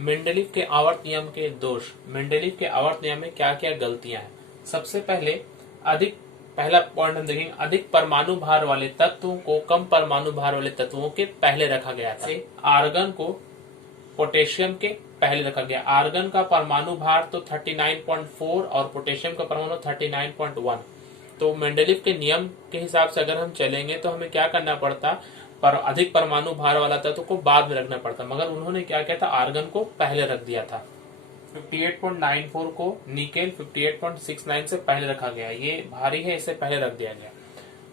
Mendeleev के आवर्त नियम के दोष। मेंडलीव के आवर्त नियम में क्या क्या गलतियां हैं? सबसे पहला पॉइंट हम देखेंगे, अधिक परमाणु भार वाले तत्वों को कम परमाणु भार वाले तत्वों के पहले रखा गया था। आर्गन को पोटेशियम के पहले रखा गया। आर्गन का परमाणु भार तो 39.4 और पोटेशियम का परमाणु 39.1। तो मेंडलीव के नियम के हिसाब से अगर हम चलेंगे तो हमें क्या करना पड़ता, पर अधिक परमाणु भार वाला तत्व को बाद में रखना पड़ता, मगर उन्होंने क्या किया था, आर्गन को पहले रख दिया था। 58.94 को निकेल 58.69 से पहले रखा गया। ये भारी है, इसे पहले रख दिया गया।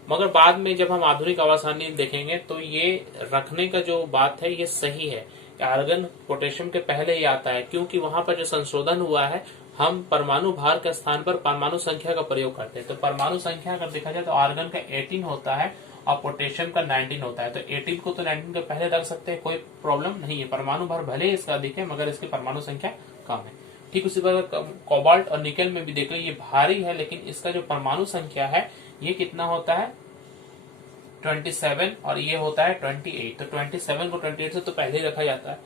मगर बाद में जब हम आधुनिक आवर्त देखेंगे तो ये रखने का जो बात है ये सही है। आर्गन पोटेशियम के पहले ही आता है, क्योंकि वहां पर जो संशोधन हुआ है, हम परमाणु भार के स्थान पर परमाणु संख्या का प्रयोग करते हैं। तो परमाणु संख्या अगर देखा जाए तो आर्गन का 18 होता है और पोटेशियम का 19 होता है। तो 18 को तो 19 के पहले रख सकते हैं, कोई प्रॉब्लम नहीं है। परमाणु भार भले ही इसका अधिक है मगर इसकी परमाणु संख्या कम है। ठीक उसी प्रकार कोबाल्ट और निकेल में भी देख लो, ये भारी है लेकिन इसका जो परमाणु संख्या है ये कितना होता है, 27, और ये होता है 28। तो 27 को 28 से तो पहले ही रखा जाता है।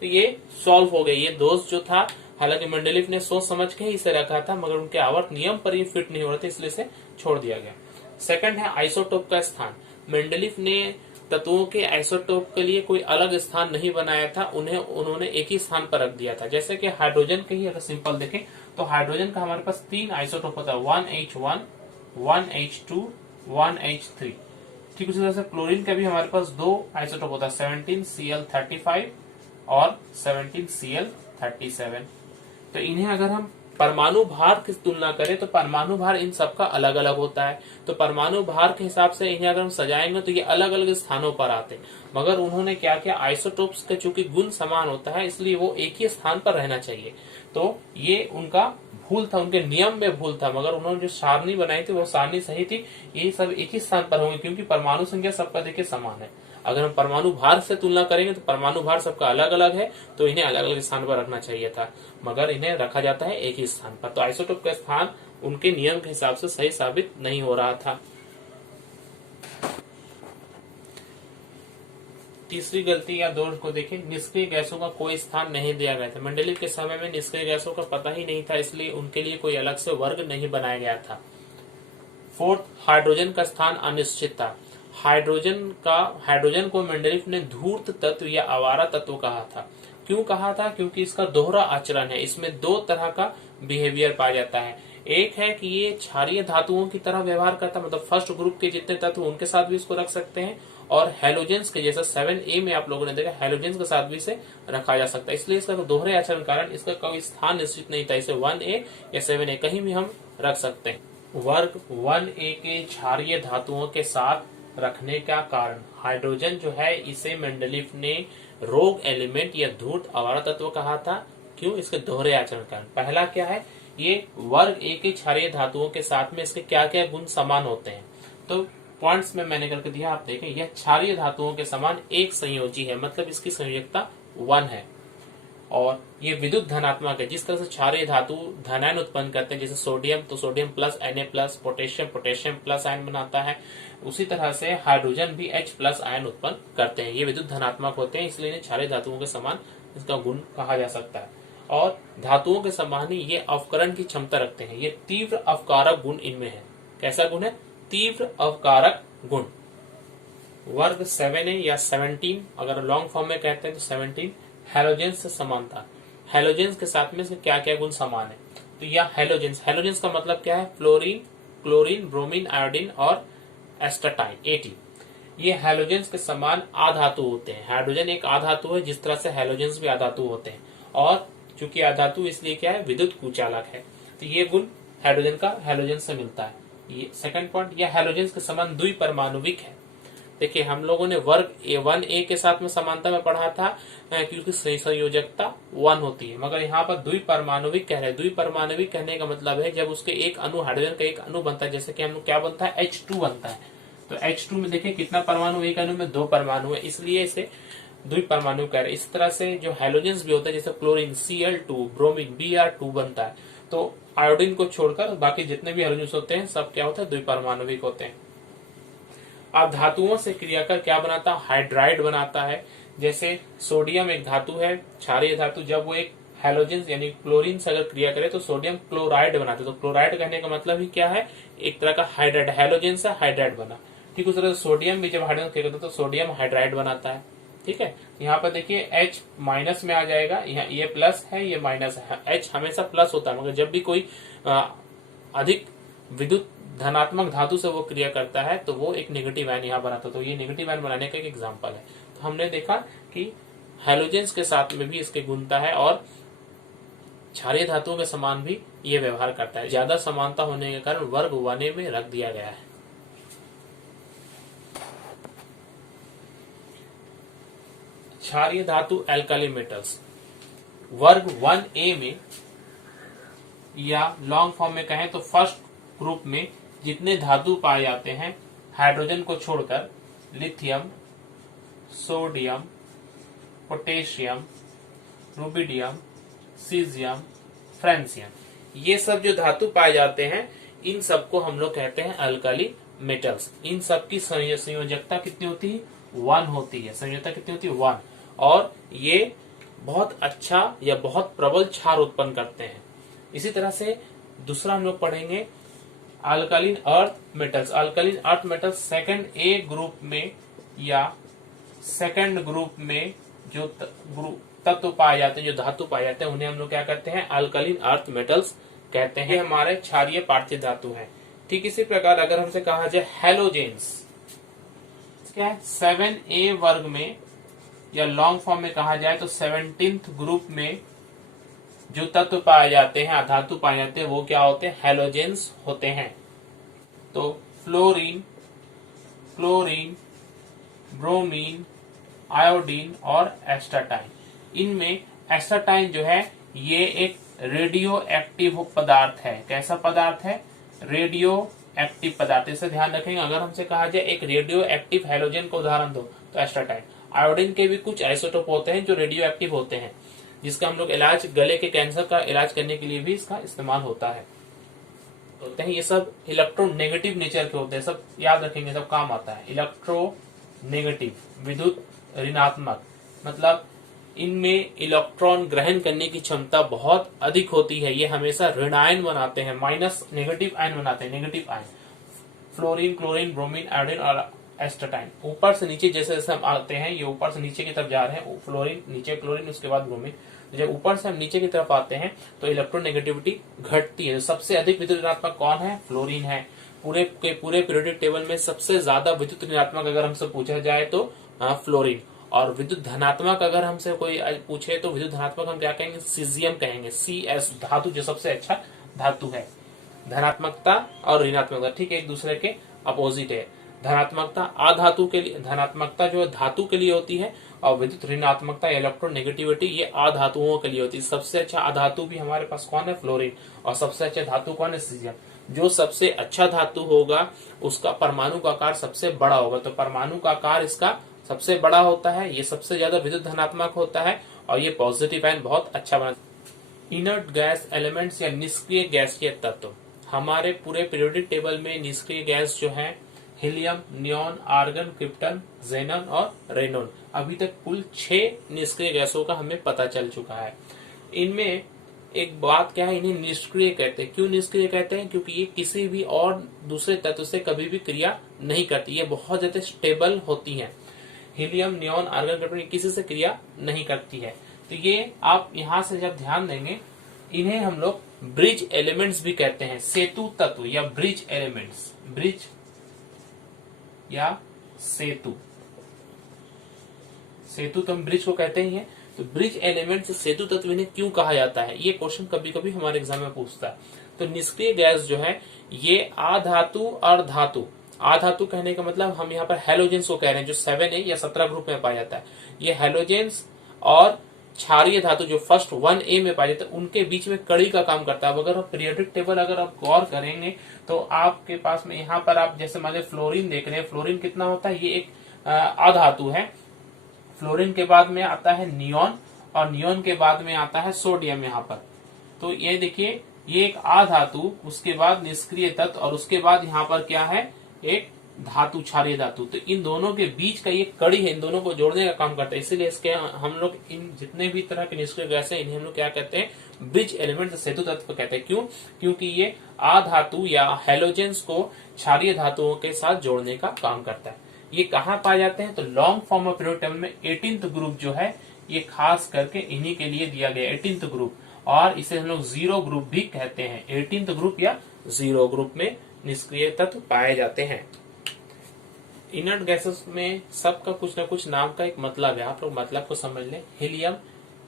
तो ये सॉल्व हो गई। ये दोष जो था, हालांकि मेंडलीव ने सोच समझ के ही इसे रखा था मगर उनके आवर्त नियम पर ये फिट नहीं हो रहे थे, इसलिए इसे छोड़ दिया गया। सेकंड है आइसोटोप का स्थान। मेंडलीव ने तत्वों के आइसोटोप के लिए कोई अलग स्थान नहीं बनाया था, उन्होंने एक ही स्थान पर रख दिया था। जैसे कि हाइड्रोजन के ही अगर सिंपल देखें तो हाइड्रोजन का हमारे पास 3 आइसोटोप होता है, 1H1, 1H2, 1H3। ठीक उसी तरह से क्लोरीन का भी हमारे पास 2 आइसोटोप होता है, 17Cl35 और 17Cl37। तो इन्हें अगर हम परमाणु भार की तुलना करें तो परमाणु भार इन सबका अलग अलग होता है। तो परमाणु भार के हिसाब से इन्हें अगर हम सजाएंगे तो ये अलग अलग स्थानों पर आते हैं। मगर उन्होंने क्या किया, आइसोटोप्स का चूंकि गुण समान होता है इसलिए वो एक ही स्थान पर रहना चाहिए। तो ये उनका भूल था, उनके नियम में भूल था। मगर उन्होंने जो सारणी बनाई थी वो सारणी सही थी, ये सब एक ही स्थान पर होंगे क्योंकि परमाणु संख्या सबका देखिए समान है। अगर हम परमाणु भार से तुलना करेंगे तो परमाणु भार सबका अलग अलग है, तो इन्हें अलग अलग स्थान पर रखना चाहिए था, मगर इन्हें रखा जाता है एक ही स्थान पर। तो आइसोटोप का स्थान उनके नियम के हिसाब से सही साबित नहीं हो रहा था। तीसरी गलती या दोष को देखें, निष्क्रिय गैसों का कोई स्थान नहीं दिया गया था। मेंडलीव के समय में निष्क्रिय गैसों का पता ही नहीं था, इसलिए उनके लिए कोई अलग से वर्ग नहीं बनाया गया था। फोर्थ, हाइड्रोजन का स्थान अनिश्चित था। हाइड्रोजन को मेंडलीव ने धूर्त तत्व या आवारा तत्व कहा था। क्यों कहा था? क्योंकि इसका दोहरा आचरण है, इसमें 2 तरह का बिहेवियर पाया जाता है। एक है कि ये क्षारीय धातुओं की तरह व्यवहार करता है, मतलब फर्स्ट ग्रुप के जितने तत्व उनके साथ भी इसको रख सकते हैं, और हेलोजेंस के जैसा 7A में आप लोगों ने देखा हेलोजेंस के साथ भी इसे रखा जा सकता है। इसलिए इसका दोहरे आचरण कारण इसका कोई स्थान निश्चित नहीं था, इसे 1A या 7A कहीं भी हम रख सकते हैं। वर्ग 1A के क्षारीय धातुओं के साथ रखने का कारण, हाइड्रोजन जो है इसे मेंडलीव ने रोग एलिमेंट या धूर्त आवारा तत्व कहा था। क्यों? इसके दोहरे आचरण कारण। पहला क्या है, ये वर्ग A के क्षारीय धातुओं के साथ में इसके क्या क्या गुण समान होते हैं। तो पॉइंट्स में मैंने करके दिया, आप देखें, यह क्षारीय धातुओं के समान एक संयोजी है, मतलब इसकी संयोजकता 1 है, और ये विद्युत धनात्मक है। जिस तरह से क्षारीय धातु धनायन उत्पन्न करते हैं, जैसे सोडियम, तो sodium plus Na+, potassium plus ion बनाता है, उसी तरह से हाइड्रोजन भी H+ आयन उत्पन्न करते हैं। ये विद्युत धनात्मक होते हैं, इसलिए इन्हें क्षारीय धातुओं के समान इसका गुण कहा जा सकता है। और धातुओं के समान ही ये अवकरण की क्षमता रखते हैं। ये तीव्र अवकारक गुण इनमें है। कैसा गुण है? तीव्र अवकारक गुण। वर्ग 7A या 17, अगर लॉन्ग फॉर्म में कहते हैं तो 17, हेलोजेंस से समानता। हेलोजेंस के साथ में क्या क्या गुण समान है? तो यह हेलोजेंस का मतलब क्या है? फ्लोरीन, क्लोरीन, ब्रोमीन, आयोडीन और एस्टाटाइन, 18। ये हेलोजेंस के समान आधातु होते हैं। हाइड्रोजन एक आधातु है, जिस तरह से हेलोजेंस भी आधातु होते हैं, और चूंकि आधातु इसलिए क्या है, विद्युत कुचालक है। तो ये गुण हाइड्रोजन का हेलोजेंस से मिलता है। ये सेकंड पॉइंट, यह हेलोजेंस के समान द्विपरमाणुविक है। देखिए, हम लोगों ने वर्ग 1A के साथ में समानता में पढ़ा था, क्योंकि संयोजकता 1 होती है, मगर यहाँ पर द्विपरमाणुविक कह रहे हैं। द्विपरमाणुविक कहने का मतलब है जब उसके एक अणु, हाइड्रोजन का एक अणु बनता है, जैसे कि हम क्या बनता है, H2 बनता है। तो H2 में देखिए कितना परमाणु, एक अणु में 2 परमाणु है, इसलिए इसे द्विपरमाणु कह रहे हैं। इस तरह से जो हेलोजेंस भी होता है, जैसे क्लोरीन Cl2, ब्रोमीन Br2 बनता है। तो आयोडीन को छोड़कर बाकी जितने भी हेलोजेंस होते हैं सब क्या होता है, द्विपरमाणुविक होते हैं। अब धातुओं से क्रिया कर क्या बनाता है, हाइड्राइड बनाता है। जैसे सोडियम एक धातु है, क्षारीय धातु, जब वो एक हैलोजन यानी क्लोरीन से अगर क्रिया करे तो सोडियम क्लोराइड बनाते। तो क्लोराइड कहने का मतलब ही क्या है, एक तरह का हाइड्राइड, हैलोजन से हाइड्राइड बना। ठीक उस तरह से सोडियम भी जब हाइड्रोजन क्रिया करता है तो सोडियम हाइड्राइड बनाता है। ठीक है, यहाँ पर देखिए H माइनस में आ जाएगा, यहाँ ये प्लस है ये माइनस है। H हमेशा प्लस होता है, मगर जब भी कोई अधिक विद्युत धनात्मक धातु से वो क्रिया करता है तो वो एक नेगेटिव आयन यहाँ बनाता है। तो ये नेगेटिव आयन बनाने का एक एग्जाम्पल है। तो हमने देखा कि हैलोजेंस के साथ में भी इसके गुणता है और क्षारीय धातुओं के समान भी ये व्यवहार करता है। ज्यादा समानता होने के कारण वर्ग 1A में रख दिया गया है। क्षारीय धातु एल्काली मेटल्स वर्ग 1A में या लॉन्ग फॉर्म में कहें तो फर्स्ट ग्रुप में जितने धातु पाए जाते हैं हाइड्रोजन को छोड़कर, lithium, sodium, potassium, rubidium, caesium, francium, ये सब जो धातु पाए जाते हैं इन सबको हम लोग कहते हैं अल्काली मेटल्स। इन सब की संयोजकता कितनी होती है, 1 होती है। संयोजकता कितनी होती है, 1। और ये बहुत अच्छा या बहुत प्रबल क्षार उत्पन्न करते हैं। इसी तरह से दूसरा हम लोग पढ़ेंगे alkaline earth metals. Alkaline earth metals second A group में या सेकंड ग्रुप में जो तत्व पाए जाते हैं, जो धातु पाए जाते हैं, उन्हें हम लोग क्या कहते हैं, अल्कालीन अर्थ मेटल्स कहते हैं। हमारे क्षारीय पार्थिव धातु हैं। ठीक इसी प्रकार अगर हमसे कहा जाए हैलोजेंस, क्या है, 7A वर्ग में या लॉन्ग फॉर्म में कहा जाए तो 17th ग्रुप में जो तत्व पाए जाते हैं, धातु पाए जाते हैं, वो क्या होते हैं, हैलोजेंस होते हैं। तो फ्लोरीन, क्लोरीन, ब्रोमीन, आयोडीन और एस्टाटाइन। इनमें एस्टाटाइन जो है ये एक रेडियो एक्टिव पदार्थ है। कैसा पदार्थ है, रेडियो एक्टिव पदार्थ। इसे ध्यान रखेंगे। अगर हमसे कहा जाए एक रेडियो एक्टिव हैलोजन को उदाहरण दो तो एस्टाटाइन। आयोडीन के भी कुछ आइसोटोप होते हैं जो रेडियो एक्टिव होते हैं, जिसका हम लोग इलाज, गले के कैंसर का इलाज करने के लिए भी इसका इस्तेमाल होता है। ये सब इलेक्ट्रोनेगेटिव नेचर के होते हैं, सब याद रखेंगे, सब काम आता है। इलेक्ट्रोनेगेटिव, विद्युत ऋणात्मक, मतलब इनमें इलेक्ट्रॉन ग्रहण करने की क्षमता बहुत अधिक होती है। ये हमेशा ऋणायन बनाते हैं, माइनस नेगेटिव आयन बनाते हैं, negative ion. Fluorine, chlorine, bromine, iodine और एस्टाटाइन। ऊपर से नीचे जैसे जैसे हम आते हैं, ये ऊपर से नीचे की तरफ जा रहे हैं, फ्लोरीन, नीचे क्लोरीन, उसके बाद ब्रोमीन। जब ऊपर से हम नीचे की तरफ आते हैं तो इलेक्ट्रोनेगेटिविटी घटती है। सबसे अधिक विद्युत ऋणात्मक कौन है, फ्लोरीन है। पूरे पीरियोडिक टेबल में सबसे ज्यादा विद्युत ऋणात्मक अगर हमसे पूछा जाए तो फ्लोरीन। और विद्युत धनात्मक अगर हमसे कोई पूछे तो विद्युत धनात्मक हम क्या कहेंगे, सीजियम कहेंगे। CS धातु जो सबसे अच्छा धातु है। धनात्मकता और ऋणात्मकता ठीक है, एक दूसरे के अपोजिट है। धनात्मकता अधातु के लिए, धनात्मकता जो धातु के लिए होती है, और विद्युत ऋणात्मकता इलेक्ट्रोनेगेटिविटी ये अधातुओं के लिए होती है। सबसे अच्छा अधातु भी हमारे पास कौन है, फ्लोरीन। और सबसे अच्छा धातु कौन है, सीजियम। जो सबसे अच्छा धातु होगा उसका परमाणु का आकार सबसे बड़ा होगा। तो परमाणु का आकार इसका सबसे बड़ा होता है, ये सबसे ज्यादा विद्युत धनात्मक होता है, और ये पॉजिटिव आयन बहुत अच्छा बना। इनर्ट गैस एलिमेंट्स या निष्क्रिय गैसीय तत्व। हमारे पूरे पीरियोडिक टेबल में निष्क्रिय गैस जो है हीलियम, नियॉन, आर्गन, क्रिप्टन, जेनन और रेनॉन। अभी तक कुल 6 निष्क्रिय गैसों का हमें पता चल चुका है। इनमें एक बात क्या है, इन्हें निष्क्रिय कहते हैं। क्यों निष्क्रिय कहते हैं, क्योंकि ये किसी भी और दूसरे तत्व से कभी भी क्रिया नहीं करती, ये बहुत ज्यादा स्टेबल होती हैं। हीलियम, नियॉन, आर्गन, क्रिप्टन किसी से क्रिया नहीं करती है। तो ये आप यहाँ से जब ध्यान देंगे, इन्हें हम लोग ब्रिज एलिमेंट्स भी कहते हैं। सेतु तत्व या ब्रिज एलिमेंट्स, ब्रिज या सेतु, सेतु तो हम ब्रिज को कहते ही हैं। तो ब्रिज एलिमेंट सेतु तत्व इन्हें क्यों कहा जाता है, ये क्वेश्चन कभी कभी हमारे एग्जाम में पूछता है। तो निष्क्रिय गैस जो है ये अधातु और धातु, अधातु कहने का मतलब हम यहाँ पर हैलोजेंस को कह रहे हैं, जो 7A या 17 ग्रुप में पाया जाता है। ये हैलोजेंस और क्षारीय धातु जो फर्स्ट 1A में पाए जाते हैं, उनके बीच में कड़ी का काम करता है। अगर पीरियोडिक टेबल अगर आप गौर करेंगे तो आपके पास में यहाँ पर आप जैसे मान लीजिए फ्लोरीन देख रहे हैं, फ्लोरीन कितना होता है, ये एक अधातु है। फ्लोरीन के बाद में आता है नियॉन, और नियॉन के बाद में आता है सोडियम यहाँ पर। तो ये देखिए, ये एक अधातु, उसके बाद निष्क्रिय तत्व, और उसके बाद यहाँ पर क्या है, एक धातु, क्षारीय धातु, तो इन दोनों के बीच का ये कड़ी है, इन दोनों को जोड़ने का काम करता है। इसीलिए इसके हम लोग इन जितने भी तरह के निष्क्रिय गैस है इन्हें हम लोग क्या कहते हैं, ब्रिज एलिमेंट, सेतु तत्व कहते हैं। क्यों? क्योंकि ये आधातु या हेलोजेंस को क्षारीय धातुओं के साथ जोड़ने का काम करता है। ये कहाँ पाए जाते हैं? तो long form of periodic table में 18th ग्रुप जो है ये खास करके इन्हीं के लिए दिया गया, 18th ग्रुप, और इसे हम लोग जीरो ग्रुप भी कहते हैं। 18th ग्रुप या जीरो ग्रुप में निष्क्रिय तत्व पाए जाते हैं। इनर्ट गैसेस में सबका कुछ न कुछ नाम का एक मतलब है, आप लोग मतलब को समझ लें। हीलियम,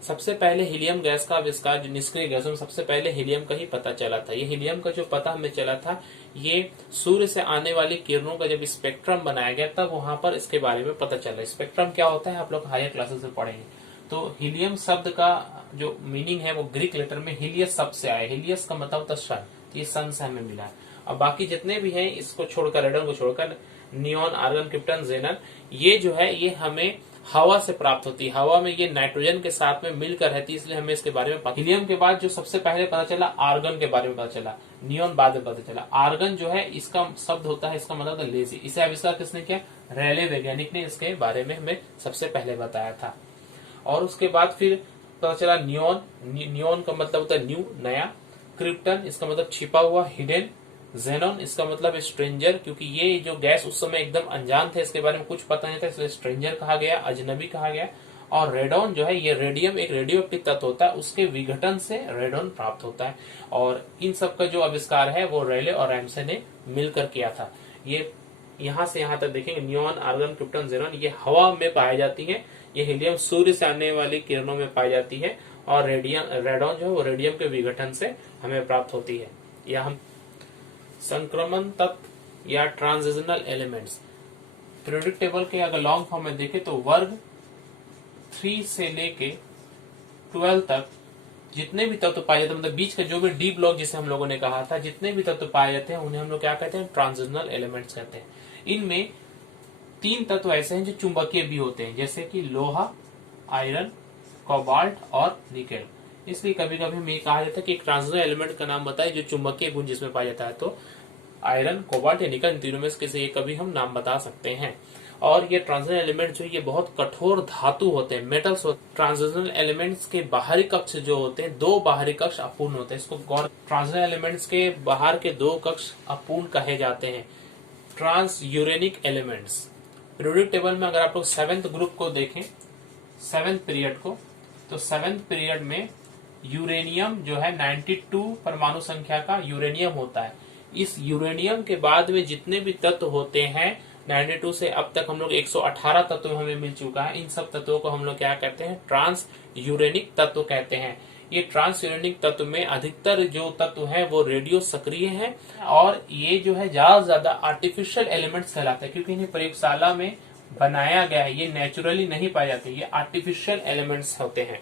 सबसे पहले हीलियम गैस का आविष्कार, जो निष्क्रिय गैसों में सबसे पहले हीलियम का ही पता चला था। ये हीलियम का जो पता हमें चला था, ये सूर्य से आने वाली किरणों का जब स्पेक्ट्रम बनाया गया तब वहां पर इसके बारे में पता चला। स्पेक्ट्रम क्या होता है आप लोग हायर क्लासेस में पढ़ेंगे। तो हीलियम शब्द का जो मीनिंग है वो ग्रीक लेटर में हीलियस शब्द से आया। हीलियस का मतलब होता है सन, ये सन से हमें मिला है। अब बाकी जितने भी हैं इसको छोड़कर, रेडन को छोड़कर, नियोन, आर्गन, क्रिप्टन, जेनन, ये जो है ये हमें हवा से प्राप्त होती है। हवा में ये नाइट्रोजन के साथ में मिलकर रहती है, इसलिए हमें इसके बारे में पता। हीलियम के बाद जो सबसे पहले पता चला, आर्गन के बारे में पता चला। नियोन बाद में पता चला। आर्गन जो है इसका शब्द होता है, इसका मतलब लेजी। इसे आविष्कार किसने किया? रेले वैज्ञानिक ने इसके बारे में हमें सबसे पहले बताया था। और उसके बाद फिर पता चला नियोन। नियोन का मतलब होता है न्यू, नया। क्रिप्टन, इसका मतलब छिपा हुआ, हिडन। जेनॉन, इसका मतलब स्ट्रेंजर, क्योंकि ये जो गैस उस समय एकदम अनजान थे, इसके बारे में कुछ पता नहीं था, इसलिए स्ट्रेंजर कहा गया, अजनबी कहा गया। और रेडॉन जो है ये रेडियम, एक रेडियो एक्टिव तत्व होता है, उसके विघटन से रेडॉन प्राप्त होता है। और इन सब का जो आविष्कार है वो रेले और रैमसे ने मिलकर किया था। ये यहाँ से यहाँ तक देखेंगे, नियोन, आर्गन, क्रिप्टन, जेनॉन, ये हवा में पाई जाती है। ये हीलियम सूर्य से आने वाली किरणों में पाई जाती है। और रेडॉन जो है वो रेडियम के विघटन से हमें प्राप्त होती है। या हम संक्रमण तत्व या ट्रांजिशनल एलिमेंट्स, पीरियोडिक टेबल के अगर लॉन्ग फॉर्म में देखें तो वर्ग 3 से लेके 12 तक जितने भी तत्व पाए जाते हैं, मतलब बीच का जो भी डी ब्लॉक जिसे हम लोगों ने कहा था, जितने भी तत्व पाए जाते हैं उन्हें हम लोग क्या कहते हैं? ट्रांजिशनल एलिमेंट्स कहते हैं। इनमें 3 तत्व ऐसे हैं जो चुंबकीय भी होते हैं, जैसे कि लोहा, आयरन, कोबाल्ट और निकेल। इसलिए कभी कभी हमें कहा जाता है कि एक ट्रांजिशनल एलिमेंट का नाम बताए जो चुंबकीय गुण जिसमें पाया जाता है। तो आयरन, कोबाल्ट या निकल, इन तीनों में से किसी एक कभी हम नाम बता सकते हैं। और ये ट्रांजिशनल एलिमेंट जो ये बहुत कठोर धातु होते हैं, मेटल्स होते हैं। ट्रांजिशनल एलिमेंट्स के बाहरी कक्ष जो होते हैं, 2 बाहरी कक्ष अपूर्ण होते हैं। इसको ट्रांजिशनल एलिमेंट्स के बाहर के 2 कक्ष अपूर्ण कहे जाते हैं। Transuranic elements, periodic table में अगर आप लोग 7th ग्रुप को देखें, 7th पीरियड को, तो 7th पीरियड में यूरेनियम जो है 92 परमाणु संख्या का यूरेनियम होता है। इस यूरेनियम के बाद में जितने भी तत्व होते हैं 92 से अब तक हम लोग 118 तत्व हमें मिल चुका है। इन सब तत्वों को हम लोग क्या कहते हैं? ट्रांस यूरेनिक तत्व कहते हैं। ये ट्रांस यूरेनिक तत्व में अधिकतर जो तत्व है वो रेडियो सक्रिय है, और ये जो है ज्यादा आर्टिफिशियल एलिमेंट्स कहलाते हैं, क्योंकि इन्हें प्रयोगशाला में बनाया गया है। ये नेचुरली नहीं पाए जाते, ये आर्टिफिशियल एलिमेंट्स होते हैं।